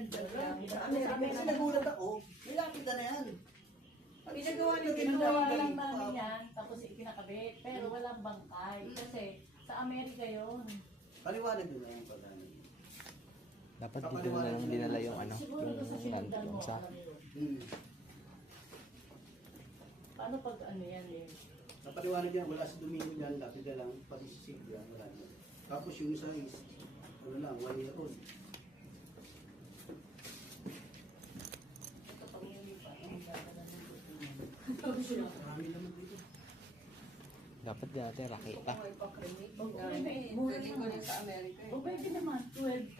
Kasi nagulat ako, nilapit na yan. Pinagawa lang namin yan, tapos ikinakabit. Pero walang bangkay. Kasi sa Amerika yun. Paliwanag nyo na yung pag-ano. Dapat dito na lang dinala yung ano, Siguro sa yung sinundan mo. sa alam mo. Paano pag ano yan eh? Napaliwanag yan, wala sa Domingo yan, lapit na lang, pati si Silvia, wala na. Tapos yung isa is, ano lang, 1 year old. Kapag yun pa, ang gagawin mo. Marami naman dito. dapat din natin rakita. Pwede ko rin sa Amerika eh. O pwede naman, 12,000.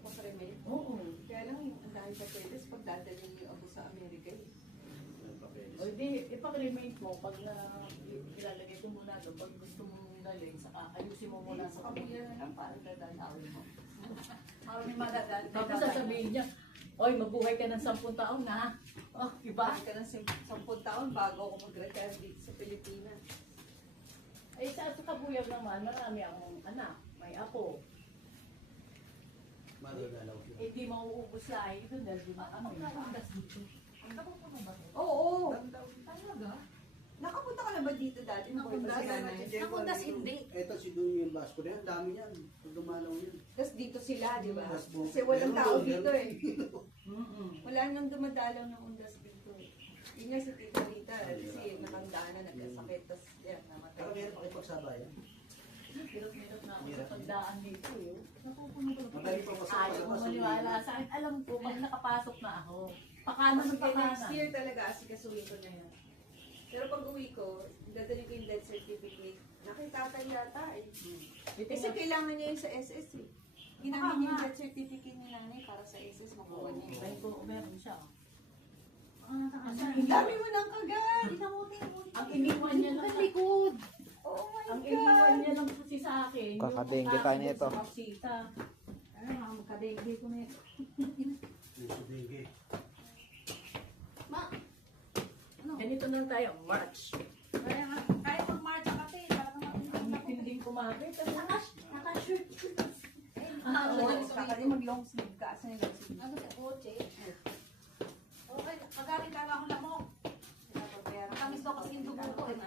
Pa-cremate? Oo. Kaya lang yung ang dahil papeles pag dadalhin yung ako sa Amerika eh. O di, ipakremate mo pag na ilalagay ko muna doon. Pag gusto mong dalhin, saka ayusin mo muna sa Kamuya na lang para dadalawin mo. Para may madadal. Tapos sasabihin niya, oy, mabuhay ka ng 10 taon na. Oh, iba? Bakit ka ng 10 taon bago ako mag-retire dito sa Pilipinas? Ay, sa kabuyag naman, marami akong anak. May apo. Madadalaw siya. Eh, di mauubos sa ay doon dahil di makami. Oo! Talaga? Nakapunta ka na ba dito dati? Napunta si nanay? Nakundas hindi. Eto si Domingo yung Basco na yan, dami yan. Pag dumalaw yan. Tapos dito sila, di ba? Undas po. Kasi walang Meron tao doon, dito meron. eh. Wala nang dumadalaw ng undas dito eh. Yun nga si Tita Rita, kasi nakandaan na, nagkasakit, tapos yan, namatay. Pero meron pakipagsabayan. Hirap-hirap na ako sa pagdaan dito eh. Napupuno ko Madali pa pasok, Ayaw mo palabas, maniwala sa akin. Alam ko, pag nakapasok na ako, pakana Kasi ng kay pakana. next year talaga, asikasuhin ko na yan. Pero pag uwi ko, dadalhin ko yung death certificate. Nakitatan yata eh. Kasi kailangan niya yung sa SS eh. Ginamit niya yung death certificate ni nanay para sa SS, makuha niya yun. Ay, ko, meron siya. Ang dami mo nang kagat! Ang iniwan niya lang. likod! Oh my Ang God! iniwan niya lang kasi sa akin. yung Kakadengge pagkain tayo nito. sa Paksita. Ay, makakadengge ko na yun. Yung sa dengue. Ganito lang tayo, March. Kaya nga, kahit mag-march ka kasi, para naman Ang tinding kumapit. naka-shirt. Kaka din mag-long sleeve ka. Asan yung long sleeve? Ano sa kotse? Okay, pagaling ka na ako lamok. Matamis daw kasi yung dugo ko eh.